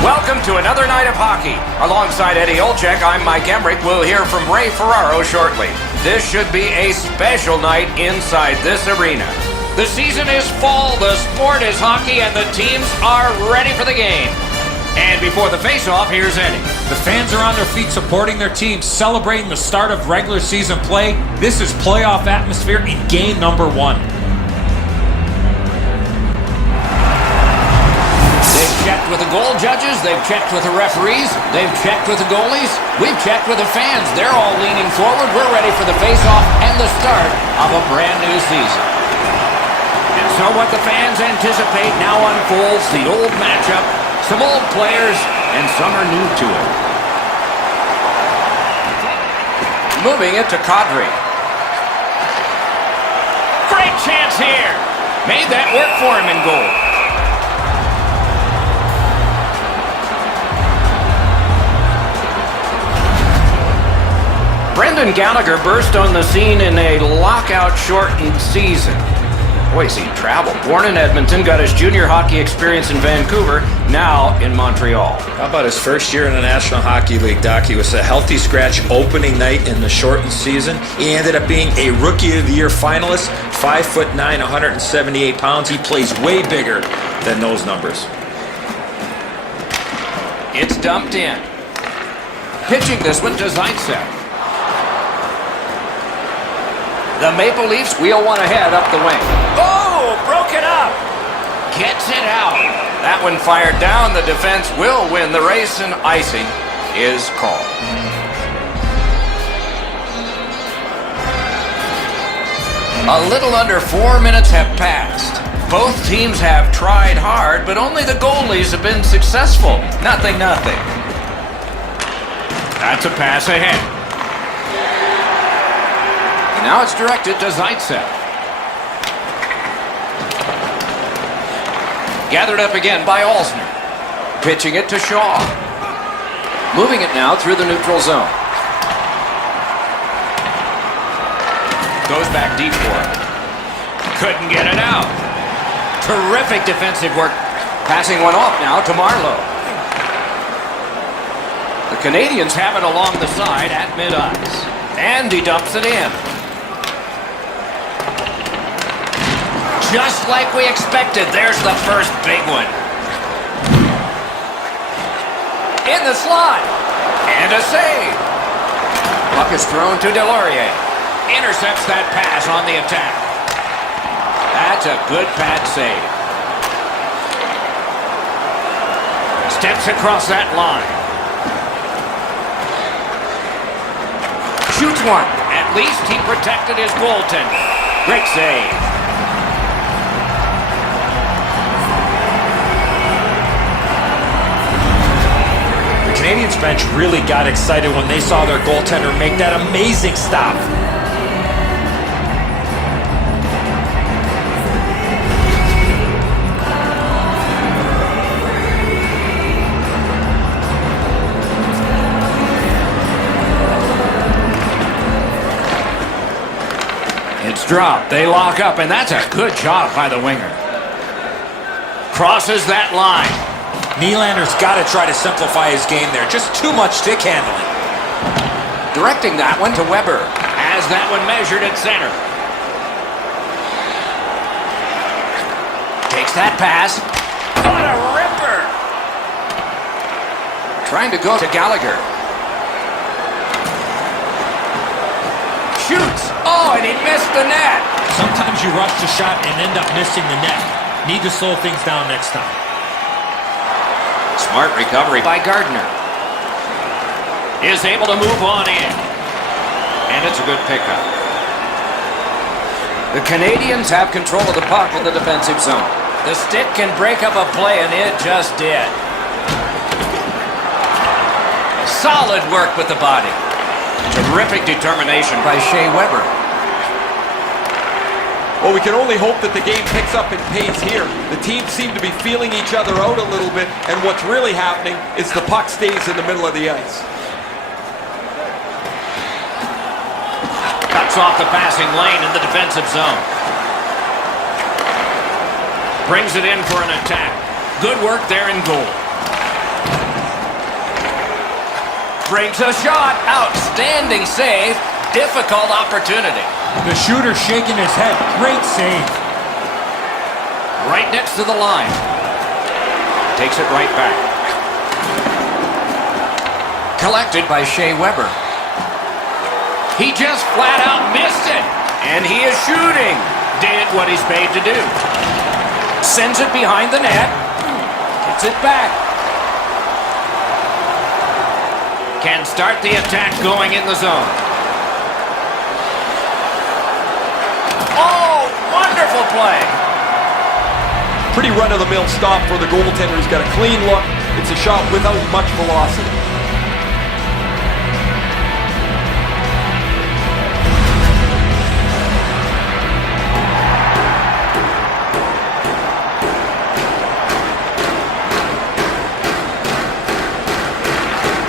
Welcome to another night of hockey. Alongside Eddie Olczyk, I'm Mike Emmerich. We'll hear from Ray Ferraro shortly. This should be a special night inside this arena. The season is fall, the sport is hockey, and the teams are ready for the game. And before the face-off, here's Eddie. The fans are on their feet supporting their teams, celebrating the start of regular season play. This is playoff atmosphere in game number 1. They've checked with the goal judges, they've checked with the referees, they've checked with the goalies, we've checked with the fans. They're all leaning forward. We're ready for the face-off and the start of a brand new season. And so what the fans anticipate now unfolds, the old matchup, some old players, and some are new to it. Moving it to Kadri. Great chance here. Made that work for him in goal. Brendan Gallagher burst on the scene in a lockout-shortened season. Boy, has he traveled. Born in Edmonton, got his junior hockey experience in Vancouver, now in Montreal. How about his first year in the National Hockey League, Doc? He was a healthy scratch opening night in the shortened season. He ended up being a Rookie of the Year finalist, 5'9", 178 pounds. He plays way bigger than those numbers. It's dumped in. Pitching this one to Zaitsev. The Maple Leafs wheel one ahead up the wing. Oh, broke it up. Gets it out. That one fired down. The defense will win the race, and icing is called. A little under 4 minutes have passed. Both teams have tried hard, but only the goalies have been successful. Nothing. That's a pass ahead. Now it's directed to Zaitsev. Gathered up again by Alsner. Pitching it to Shaw. Moving it now through the neutral zone. Goes back deep for it. Couldn't get it out. Terrific defensive work. Passing one off now to Marleau. The Canadiens have it along the side at mid-ice. And he dumps it in. Just like we expected, there's the first big one. In the slot. And a save. Puck is thrown to Delorier. Intercepts that pass on the attack. That's a good pad save. Steps across that line. Shoots one. At least he protected his goaltender. Great save. The Canadiens bench really got excited when they saw their goaltender make that amazing stop. It's dropped. They lock up, and that's a good job by the winger. Crosses that line. Nylander's got to try to simplify his game there. Just too much stick handling. Directing that one to Weber. Has that one measured at center. Takes that pass. What a ripper! Trying to go to Gallagher. Shoots. Oh, and he missed the net. Sometimes you rush the shot and end up missing the net. Need to slow things down next time. Smart recovery by Gardner. Is able to move on in. And it's a good pickup. The Canadiens have control of the puck in the defensive zone. The stick can break up a play, and it just did. Solid work with the body. Terrific determination by Shea Weber. Well, we can only hope that the game picks up in pace here. The teams seem to be feeling each other out a little bit, and what's really happening is the puck stays in the middle of the ice. Cuts off the passing lane in the defensive zone. Brings it in for an attack. Good work there in goal. brings a shot. Outstanding save. Difficult opportunity. The shooter shaking his head. Great save. Right next to the line. Takes it right back. Collected by Shea Weber. He just flat out missed it. And he is shooting. Did what he's paid to do. Sends it behind the net. Gets it back. Can start the attack going in the zone. Oh, wonderful play. Pretty run-of-the-mill stop for the goaltender. He's got a clean look. It's a shot without much velocity.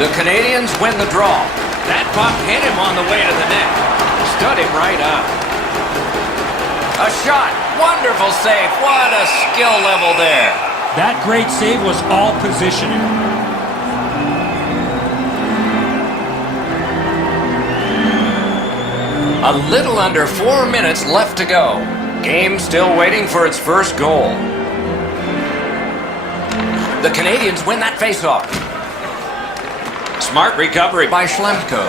The Canadiens win the draw. That puck hit him on the way to the net. Stood him right up. A shot. Wonderful save. What a skill level there. That great save was all positioning. A little under 4 minutes left to go. Game still waiting for its first goal. The Canadiens win that faceoff. Smart recovery by Schlemko.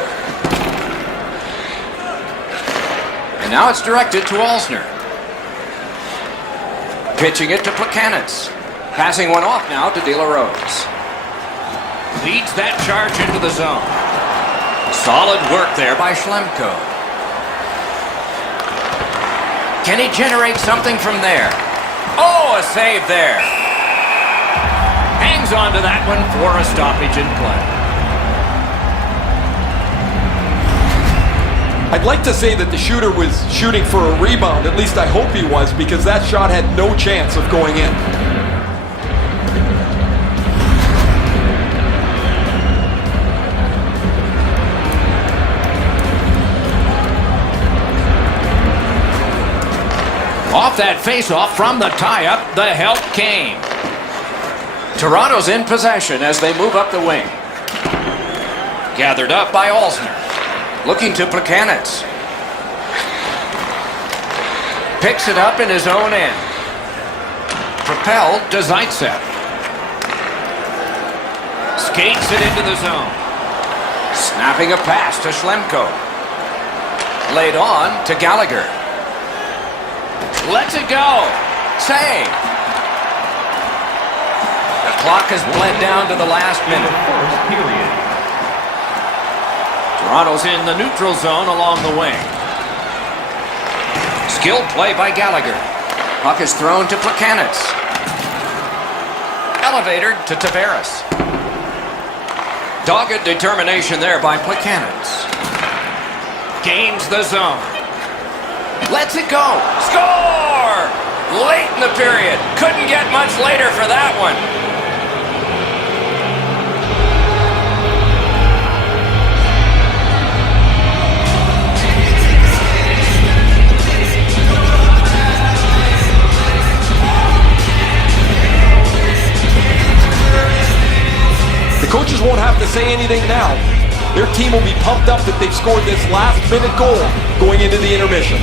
And now it's directed to Alsner. Pitching it to Plekanec. Passing one off now to De La Rose. Leads that charge into the zone. Solid work there by Schlemko. Can he generate something from there? Oh, a save there. Hangs on to that one for a stoppage in play. I'd like to say that the shooter was shooting for a rebound. At least I hope he was, because that shot had no chance of going in. Off that face-off from the tie-up, the help came. Toronto's in possession as they move up the wing. Gathered up by Alsner. Looking to Plekanec. Picks it up in his own end. Propelled to Zaitsev. Skates it into the zone. Snapping a pass to Schlemko. Laid on to Gallagher. Lets it go. Save. The clock has bled down to the last minute. First period. Toronto's in the neutral zone along the wing. Skilled play by Gallagher. Puck is thrown to Plekanec. Elevator to Tavares. Dogged determination there by Plekanec. Gains the zone. Lets it go. Score! Late in the period. Couldn't get much later for that one. The coaches won't have to say anything now. Their team will be pumped up that they've scored this last-minute goal going into the intermission.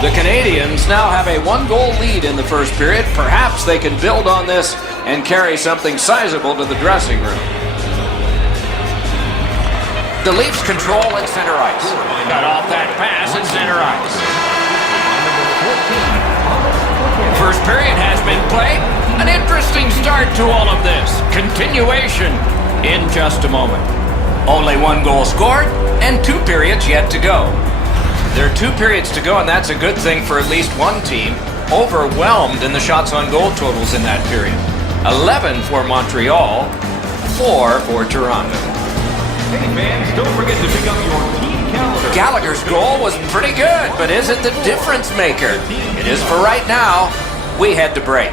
The Canadiens now have a one-goal lead in the first period. Perhaps they can build on this and carry something sizable to the dressing room. The Leafs control at center ice. Got off that pass at center ice. First period has been played. An interesting start to all of this. Continuation in just a moment. Only one goal scored and 2 periods yet to go. There are 2 periods to go, and that's a good thing for at least one team. Overwhelmed in the shots on goal totals in that period. 11 for Montreal, 4 for Toronto. Hey fans, don't forget to pick up your team calendar. Gallagher's goal was pretty good, but is it the difference maker? It is for right now. We head to break.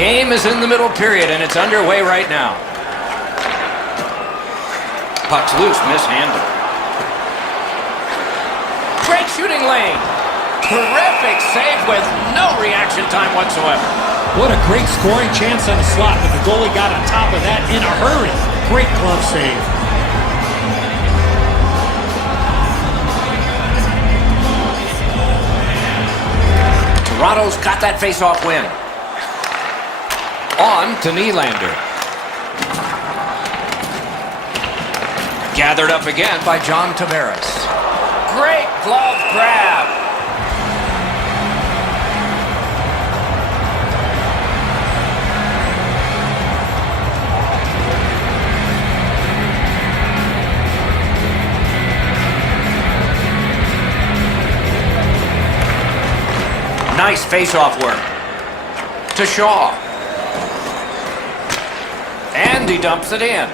Game is in the middle period, and it's underway right now. Puck's loose, mishandled. Great shooting lane. Terrific save with no reaction time whatsoever. What a great scoring chance on the slot, but the goalie got on top of that in a hurry. Great glove save. Toronto's got that face-off win. On to Nylander. Gathered up again by John Tavares. Great glove grab. Nice face-off work. To Shaw. And he dumps it in.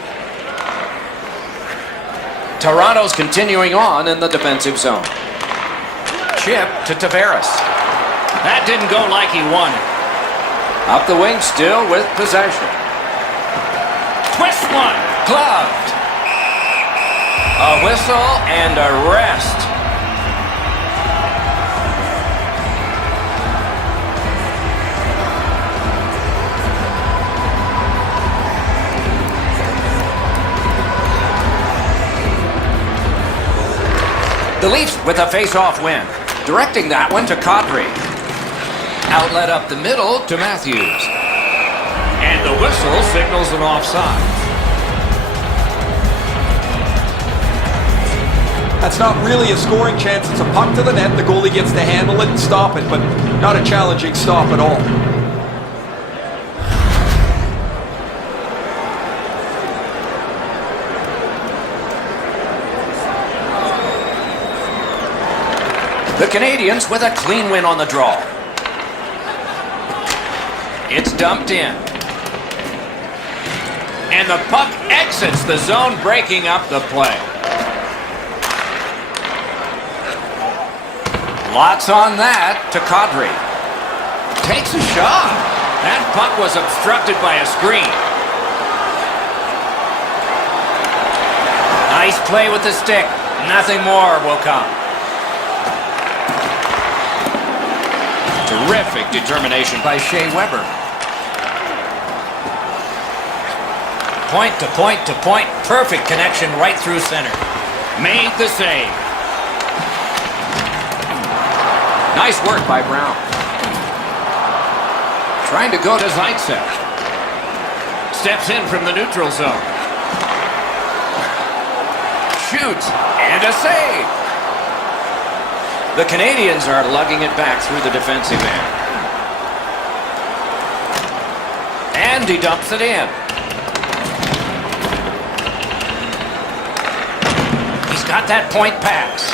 Toronto's continuing on in the defensive zone. Chip to Tavares. That didn't go like he wanted. Up the wing still with possession. Twist one. Gloved. A whistle and a rest. The Leafs with a face-off win. Directing that one to Kadri. Outlet up the middle to Matthews. And the whistle signals an offside. That's not really a scoring chance. It's a puck to the net. The goalie gets to handle it and stop it, but not a challenging stop at all. The Canadiens with a clean win on the draw. It's dumped in. And the puck exits the zone, breaking up the play. Lots on that to Kadri. Takes a shot. That puck was obstructed by a screen. Nice play with the stick. Nothing more will come. Terrific determination by Shea Weber. Point to point to point. Perfect connection right through center. Made the save. Nice work by Brown. Trying to go to Zaitsev. Steps in from the neutral zone. Shoots. And a save. The Canadiens are lugging it back through the defensive end. And he dumps it in. He's got that point pass.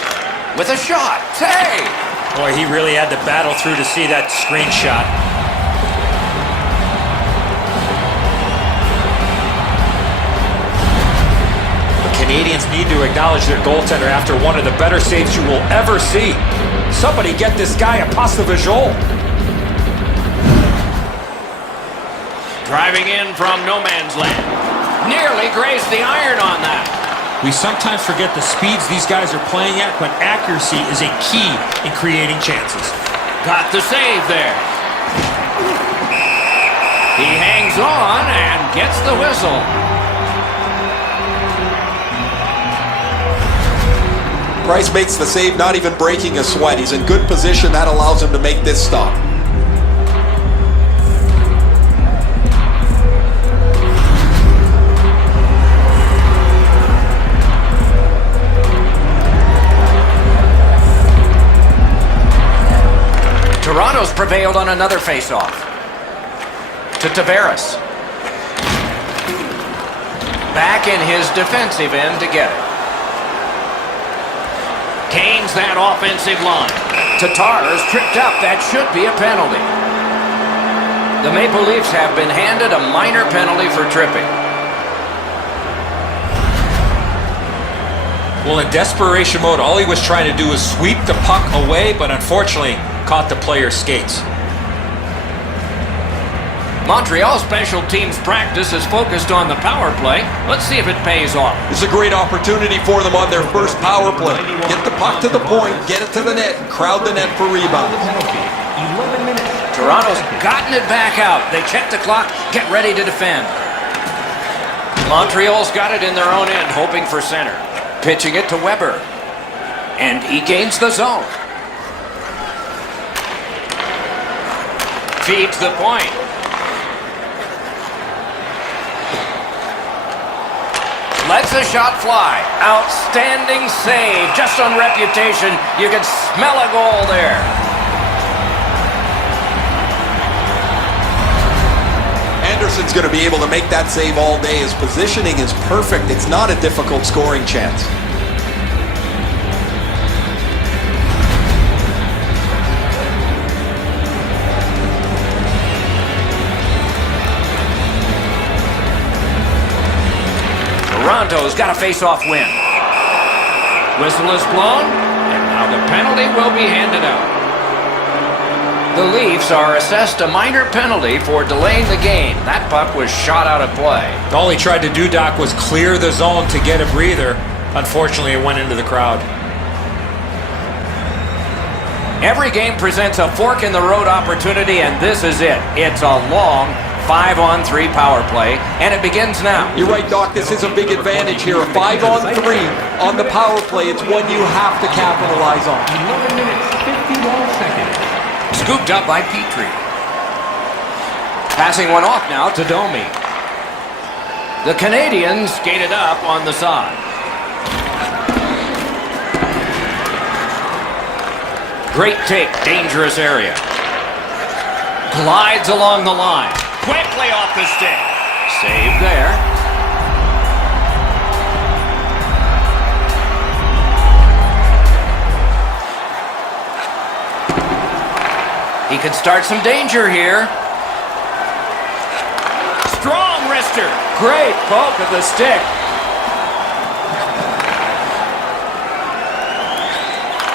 With a shot. Save! Boy, he really had to battle through to see that screenshot. Canadians need to acknowledge their goaltender after one of the better saves you will ever see. Somebody get this guy a pass de visual. Driving in from no man's land. Nearly grazed the iron on that. We sometimes forget the speeds these guys are playing at, but accuracy is a key in creating chances. Got the save there. He hangs on and gets the whistle. Price makes the save, not even breaking a sweat. He's in good position. That allows him to make this stop. Toronto's prevailed on another faceoff. To Tavares. Back in his defensive end to get it. Kane's that offensive line. Tatar's tripped up. That should be a penalty. The Maple Leafs have been handed a minor penalty for tripping. Well, in desperation mode, all he was trying to do was sweep the puck away, but unfortunately caught the player's skates. Montreal special teams practice is focused on the power play. Let's see if it pays off. It's a great opportunity for them on their first power play. Get the puck to the point, get it to the net, and crowd the net for rebounds. 11 minutes. Toronto's gotten it back out. They check the clock, get ready to defend. Montreal's got it in their own end, hoping for center. Pitching it to Weber. And he gains the zone. Feeds the point. Lets a shot fly. Outstanding save. Just on reputation, you can smell a goal there. Anderson's going to be able to make that save all day. His positioning is perfect. It's not a difficult scoring chance. Toronto's got a face-off win. Whistle is blown, and now the penalty will be handed out. The Leafs are assessed a minor penalty for delaying the game. That puck was shot out of play. All he tried to do, Doc, was clear the zone to get a breather. Unfortunately, it went into the crowd. Every game presents a fork-in-the-road opportunity, and this is it. It's a long 5-on-3 power play, and it begins now. You're right, Doc. This is a big advantage here. A 5-on-3 on the power play. It's one you have to capitalize on. 11 minutes, 51 seconds. Scooped up by Petrie. Passing one off now to Domi. The Canadiens skated up on the side. Great take, dangerous area. Glides along the line. Quickly off the stick. Save there. He could start some danger here. Strong wrister. Great poke of the stick.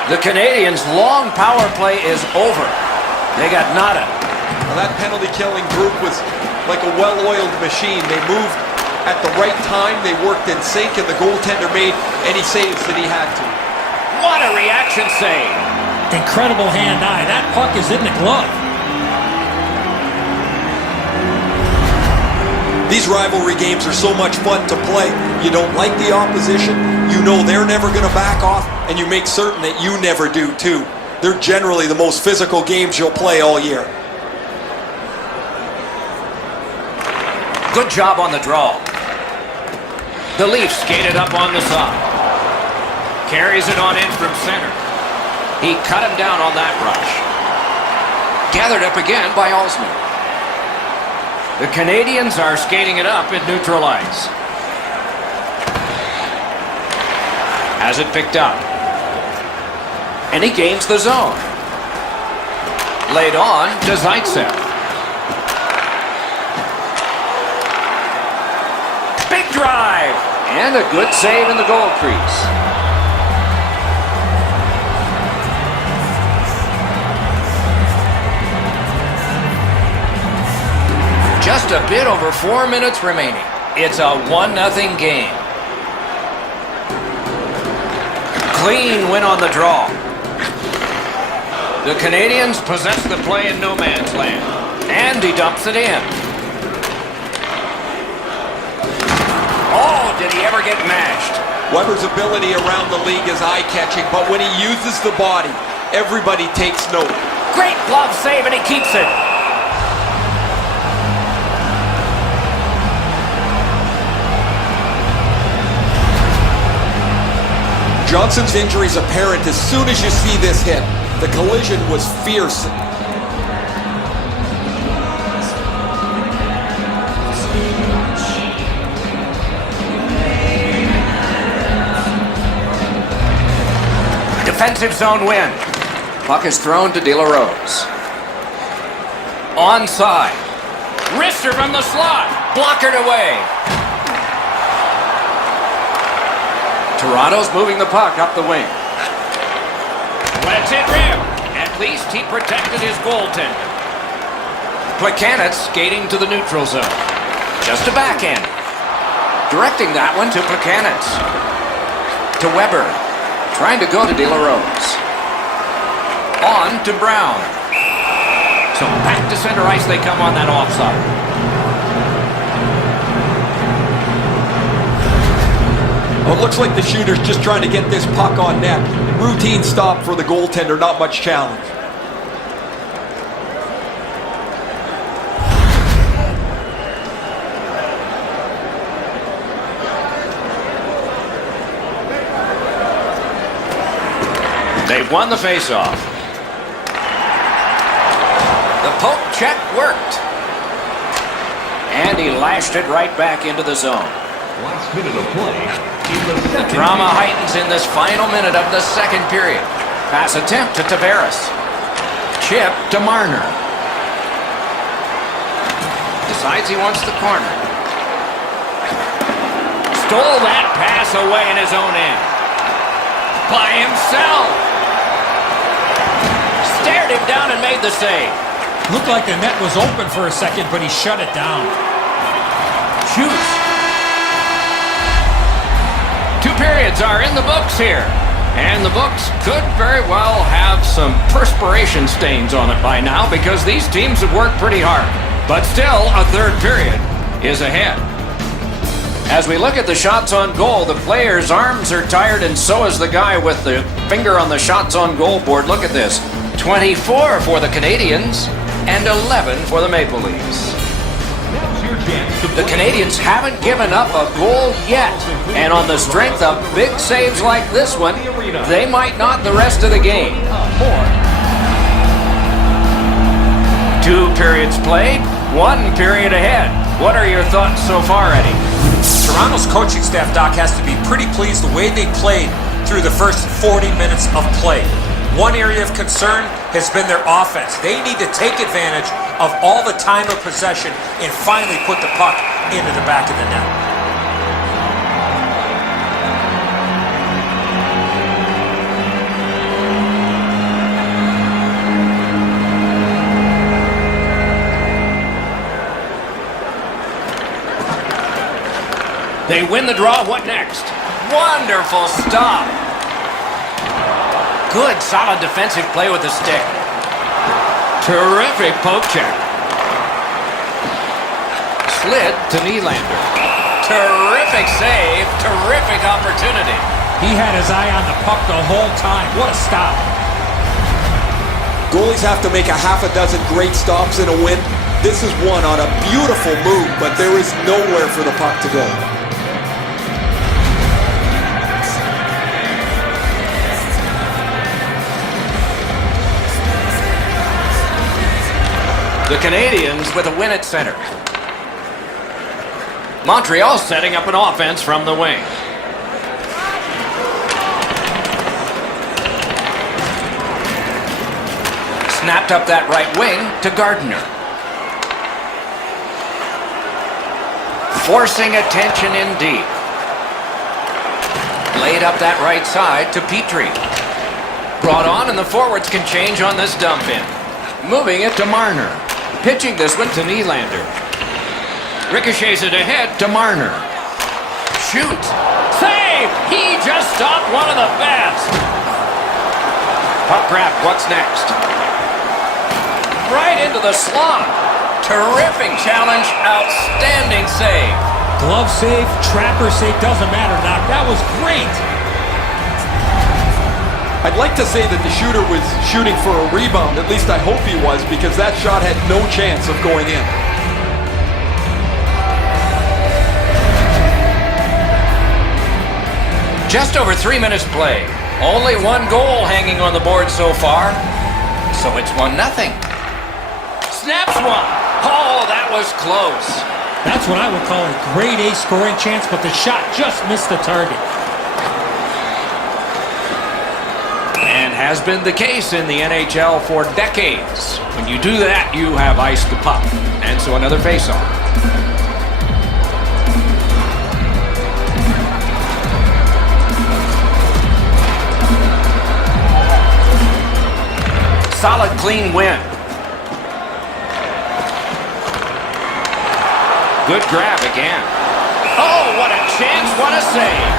The Canadiens' long power play is over. They got nada. Well, that penalty-killing group was like a well-oiled machine. They moved at the right time. They worked in sync, and the goaltender made any saves that he had to. What a reaction save. Incredible hand-eye. That puck is in the glove. These rivalry games are so much fun to play. You don't like the opposition. You know they're never going to back off, and you make certain that you never do, too. They're generally the most physical games you'll play all year. Good job on the draw. The Leafs skated up on the side. Carries it on in from center. He cut him down on that rush. Gathered up again by Osman. The Canadiens are skating it up at neutral ice. Has it picked up. And he gains the zone. Laid on to Zaitsev. Big drive. And a good save in the goal crease. Just a bit over 4 minutes remaining. It's a 1-0 game. Clean win on the draw. The Canadiens possess the play in no man's land. And he dumps it in. Oh, did he ever get mashed? Weber's ability around the league is eye-catching, but when he uses the body, everybody takes note. Great glove save, and he keeps it. Johnson's injury is apparent as soon as you see this hit. The collision was fierce. Defensive zone win. Puck is thrown to De La Rose. Onside. Wrister from the slot. Blockered away. Toronto's moving the puck up the wing. Lets it rip. At least he protected his goaltender. Plekanec skating to the neutral zone. Just a backhand. Directing that one to Plekanec. To Weber. Trying to go to De La Rose. On to Brown. So back to center ice they come on that offside. Well, it looks like the shooter's just trying to get this puck on net. Routine stop for the goaltender, not much challenge. They've won the faceoff. The poke check worked. And he lashed it right back into the zone. Last minute of play. The drama heightens in this final minute of the second period. Pass attempt to Tavares. Chip to Marner. Decides he wants the corner. Stole that pass away in his own end. By himself. Stared him down and made the save. Looked like the net was open for a second, but he shut it down. Shoots. 2 periods are in the books here. And the books could very well have some perspiration stains on it by now because these teams have worked pretty hard. But still, a third period is ahead. As we look at the shots on goal, the player's arms are tired and so is the guy with the finger on the shots on goal board. Look at this. 24 for the Canadiens and 11 for the Maple Leafs. Now's your chance to The Canadiens haven't given up a goal yet. And on the strength of big saves like this one, they might not the rest of the game. 2 periods played, 1 period ahead. What are your thoughts so far, Eddie? Toronto's coaching staff, Doc, has to be pretty pleased the way they played through the first 40 minutes of play. One area of concern has been their offense. They need to take advantage of all the time of possession and finally put the puck into the back of the net. They win the draw. What next? Wonderful stop. Good, solid defensive play with the stick. Terrific poke check. Slid to Nylander. Terrific save. Terrific opportunity. He had his eye on the puck the whole time. What a stop. Goalies have to make a half a dozen great stops in a win. This is one on a beautiful move, but there is nowhere for the puck to go. The Canadiens with a win at center. Montreal setting up an offense from the wing. Snapped up that right wing to Gardiner. Forcing attention in deep. Laid up that right side to Petrie. Brought on and the forwards can change on this dump in. Moving it to Marner. Pitching this one to Nylander. Ricochets it ahead to Marner. Shoot. Save! He just stopped one of the best. Puck grab. What's next? Right into the slot. Terrific challenge. Outstanding save. Glove save, trapper save, doesn't matter, Doc. That was great. I'd like to say that the shooter was shooting for a rebound. At least I hope he was, because that shot had no chance of going in. Just over 3 minutes played. Only 1 goal hanging on the board so far. So it's 1-0. Snaps one. Oh, that was close. That's what I would call a grade A scoring chance, but the shot just missed the target. And has been the case in the NHL for decades. When you do that, you have iced the puck. And so another faceoff. Solid, clean win. Good grab again. Oh, what a chance, what a save.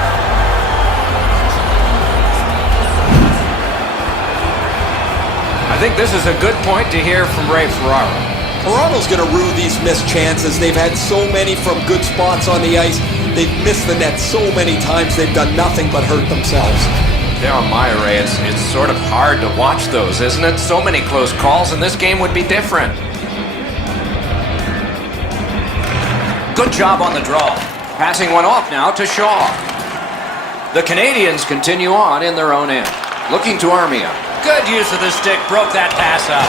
I think this is a good point to hear from Ray Ferraro. Toronto's going to rue these missed chances. They've had so many from good spots on the ice. They've missed the net so many times. They've done nothing but hurt themselves. Now, my Ray, it's sort of hard to watch those, isn't it? So many close calls, and this game would be different. Good job on the draw. Passing one off now to Shaw. The Canadiens continue on in their own end. Looking to Armia. Good use of the stick. Broke that pass up.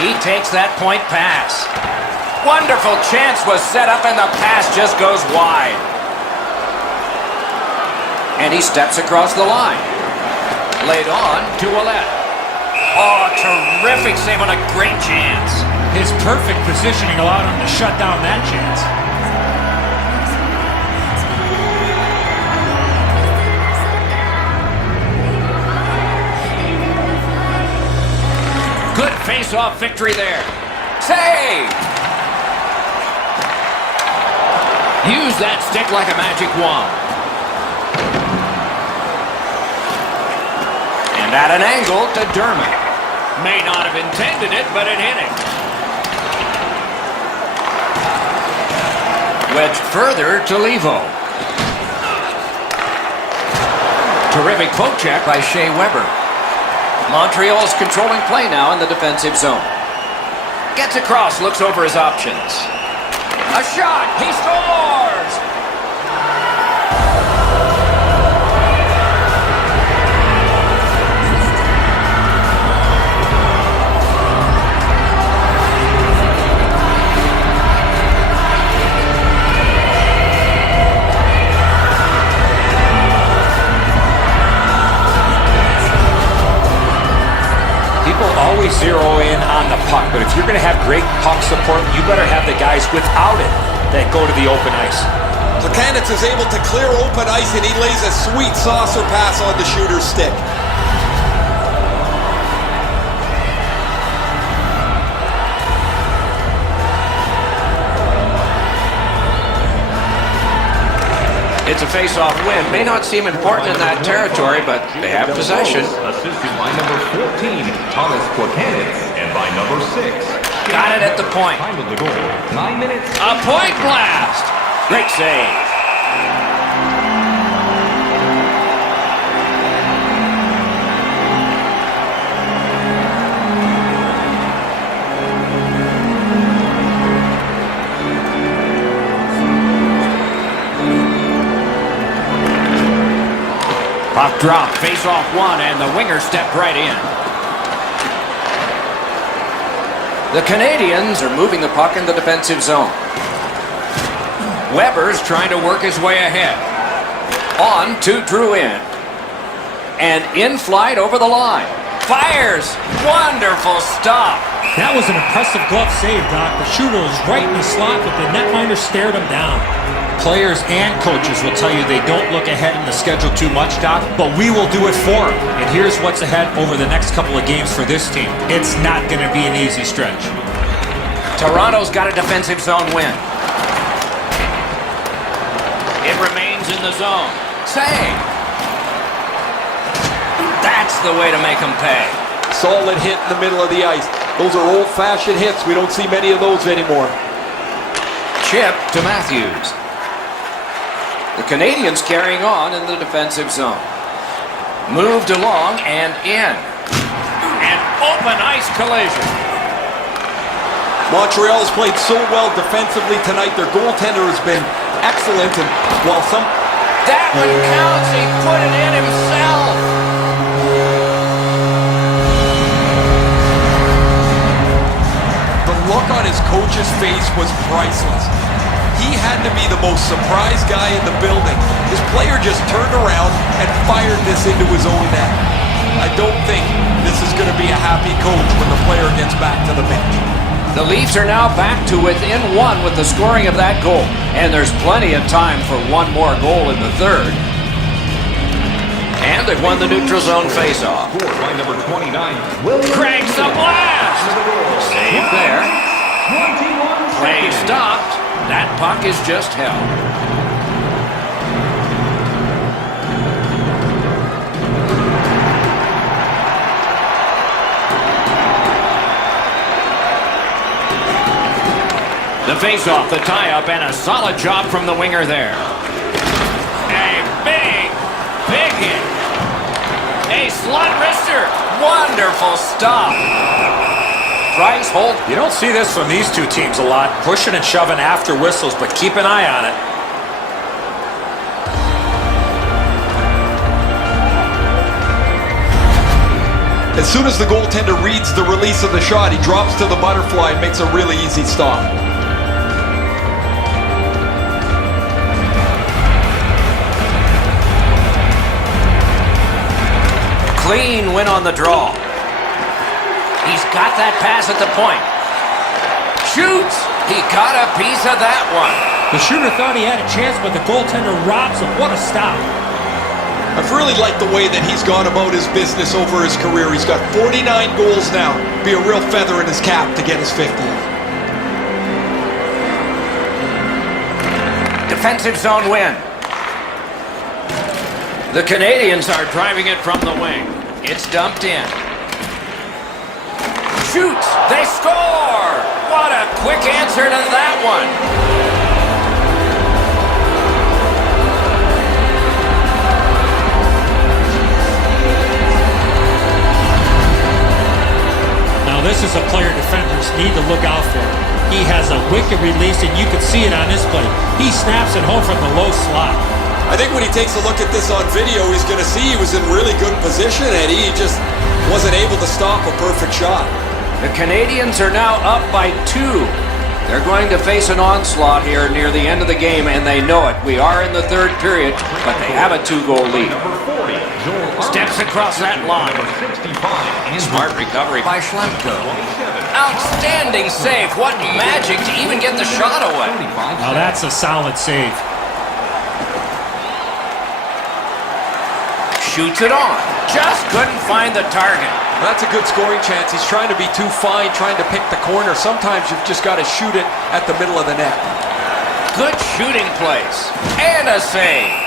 He takes that point pass. Wonderful chance was set up, and the pass just goes wide. And he steps across the line. Laid on to Ouellet. Oh, terrific save on a great chance. His perfect positioning allowed him to shut down that chance. Good face-off victory there. Save! Use that stick like a magic wand. And at an angle to Dermott. May not have intended it, but it hit him. Wedged further to Levo. Terrific poke check by Shea Weber. Montreal's controlling play now in the defensive zone. Gets across, looks over his options. A shot! He scores! People always zero in on the puck, but if you're going to have great puck support, you better have the guys without it that go to the open ice. Plekanec is able to clear open ice, and he lays a sweet saucer pass on the shooter's stick. It's a face-off win. May not seem important in that territory, but they have possession. Assisted by number 14, Thomas Plekanec, and by number 6. Got it at the point. Time of the goal, 9 minutes. A point blast! Great save. Puck drop, face-off one, and the winger stepped right in. The Canadiens are moving the puck in the defensive zone. Weber's trying to work his way ahead. On to Drouin. And in flight over the line. Fires! Wonderful stop! That was an impressive glove save, Doc. The shooter was right in the slot, but the netminder stared him down. Players and coaches will tell you they don't look ahead in the schedule too much, Doc, but we will do it for them. And here's what's ahead over the next couple of games for this team. It's not going to be an easy stretch. Toronto's got a defensive zone win. It remains in the zone. Save! That's the way to make them pay. Solid hit in the middle of the ice. Those are old-fashioned hits. We don't see many of those anymore. Chip to Matthews. The Canadiens carrying on in the defensive zone. Moved along and in. An open ice collision. Montreal has played so well defensively tonight. Their goaltender has been excellent, and while some... That one counts. He put it in himself. The look on his coach's face was priceless. He had to be the most surprised guy in the building. His player just turned around and fired this into his own net. I don't think this is going to be a happy coach when the player gets back to the bench. The Leafs are now back to within one with the scoring of that goal. And there's plenty of time for one more goal in the third. And they've won the neutral zone faceoff. Scored by number 29, William. Cranks the blast! Save there. 21 Play seconds. stopped. That puck is just held. The face-off, the tie-up, and a solid job from the winger there. A big hit. A slot wrister. Wonderful stop. Price hold. You don't see this from these two teams a lot, pushing and shoving after whistles, but keep an eye on it. As soon as the goaltender reads the release of the shot, he drops to the butterfly and makes a really easy stop. Clean win on the draw. He's got that pass at the point. Shoots. He got a piece of that one. The shooter thought he had a chance, but the goaltender robs him. What a stop. I've really liked the way that he's gone about his business over his career. He's got 49 goals now. Be a real feather in his cap to get his 50th. Defensive zone win. The Canadiens are driving it from the wing. It's dumped in. Shoots. They score. What a quick answer to that one. Now this is a player defenders need to look out for. He has a wicked release, and you can see it on this play. He snaps it home from the low slot. I think when he takes a look at this on video, he's going to see he was in really good position, and he just wasn't able to stop a perfect shot. The Canadiens are now up by 2. They're going to face an onslaught here near the end of the game, and they know it. We are in the third period, but they have a 2-goal lead. Number 40, Joel Steps across that line. Number 65, Smart recovery by Schlemko. 27. Outstanding save. What magic to even get the shot away. Now that's a solid save. Shoots it on. Just couldn't find the target. That's a good scoring chance. He's trying to be too fine, trying to pick the corner. Sometimes you've just got to shoot it at the middle of the net. Good shooting place. And a save.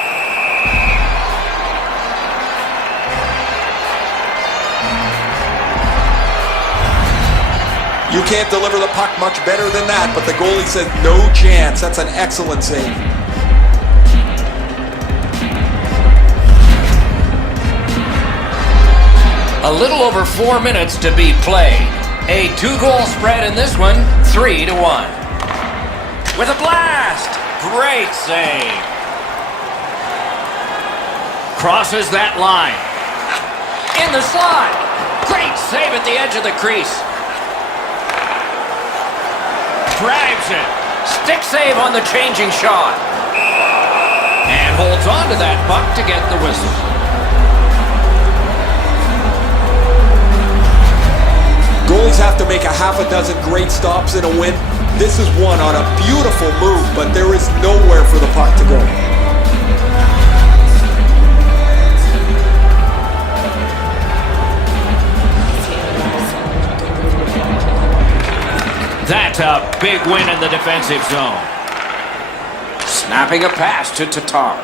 You can't deliver the puck much better than that, but the goalie said no chance. That's an excellent save. A little over 4 minutes to be played. A 2-goal spread in this one, 3-1. With a blast! Great save. Crosses that line. In the slot. Great save at the edge of the crease. Drives it. Stick save on the changing shot. And holds on to that puck to get the whistle. Goalies have to make a half a dozen great stops in a win. This is one on a beautiful move, but there is nowhere for the puck to go. That's a big win in the defensive zone. Snapping a pass to Tatar.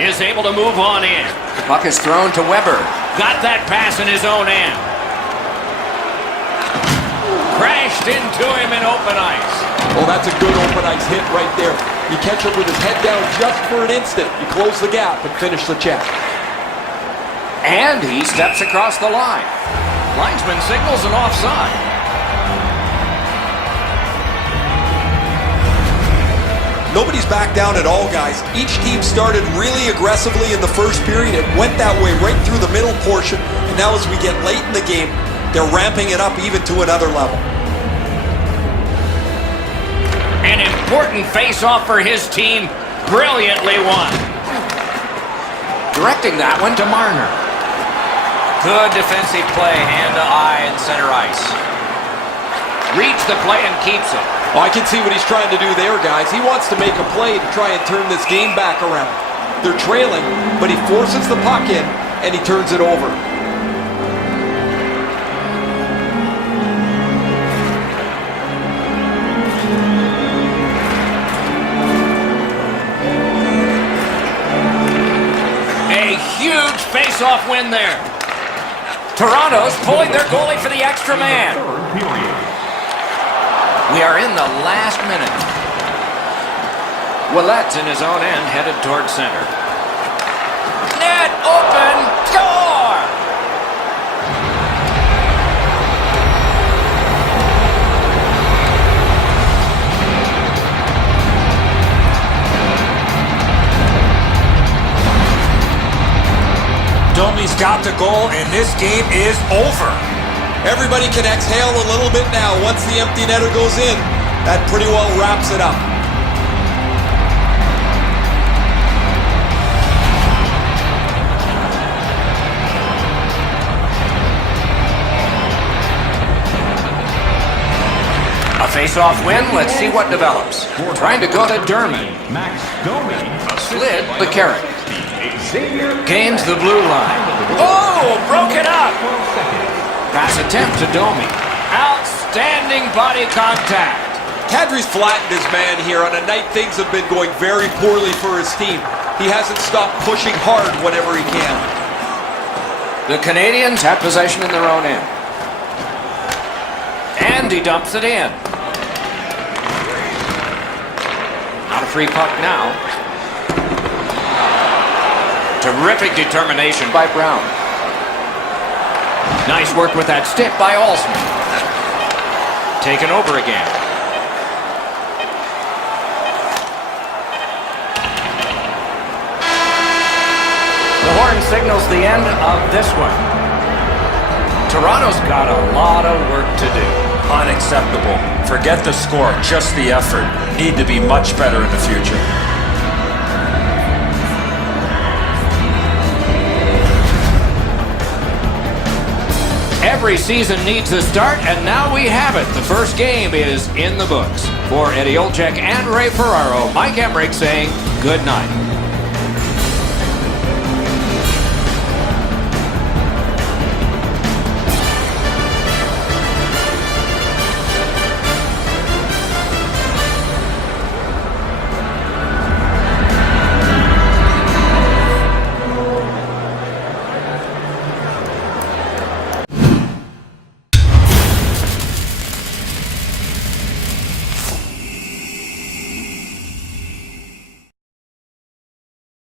Is able to move on in. The puck is thrown to Weber. Got that pass in his own end. Crashed into him in open ice. Oh, that's a good open ice hit right there. You catch him with his head down just for an instant. You close the gap and finish the check. And he steps across the line. Linesman signals an offside. Nobody's back down at all, guys. Each team started really aggressively in the first period. It went that way right through the middle portion. And now as we get late in the game, they're ramping it up even to another level. An important face-off for his team. Brilliantly won. Directing that one to Marner. Good defensive play, hand to eye and center ice. Reads the play and keeps it. Oh, I can see what he's trying to do there, guys. He wants to make a play to try and turn this game back around. They're trailing, but he forces the puck in, and he turns it over. A huge face-off win there. Toronto's pulling their goalie for the extra man. We are in the last minute. Ouellette's in his own end, headed toward center. Net open, score! Domi's got the goal, and this game is over. Everybody can exhale a little bit now once the empty netter goes in. That pretty well wraps it up. A face-off win. Let's see what develops. Trying to go to Dermott. Slid the carrot. Gains the blue line. Oh, broke it up. Pass attempt to Domi. Outstanding body contact. Kadri's flattened his man here on a night things have been going very poorly for his team. He hasn't stopped pushing hard whenever he can. The Canadiens have possession in their own end. And he dumps it in. Not a free puck now. Terrific determination by Brown. Nice work with that stick by Alsman. Taken over again. The horn signals the end of this one. Toronto's got a lot of work to do. Unacceptable. Forget the score, just the effort. Need to be much better in the future. Every season needs a start, and now we have it. The first game is in the books. For Eddie Olczyk and Ray Ferraro, Mike Emmerich saying good night.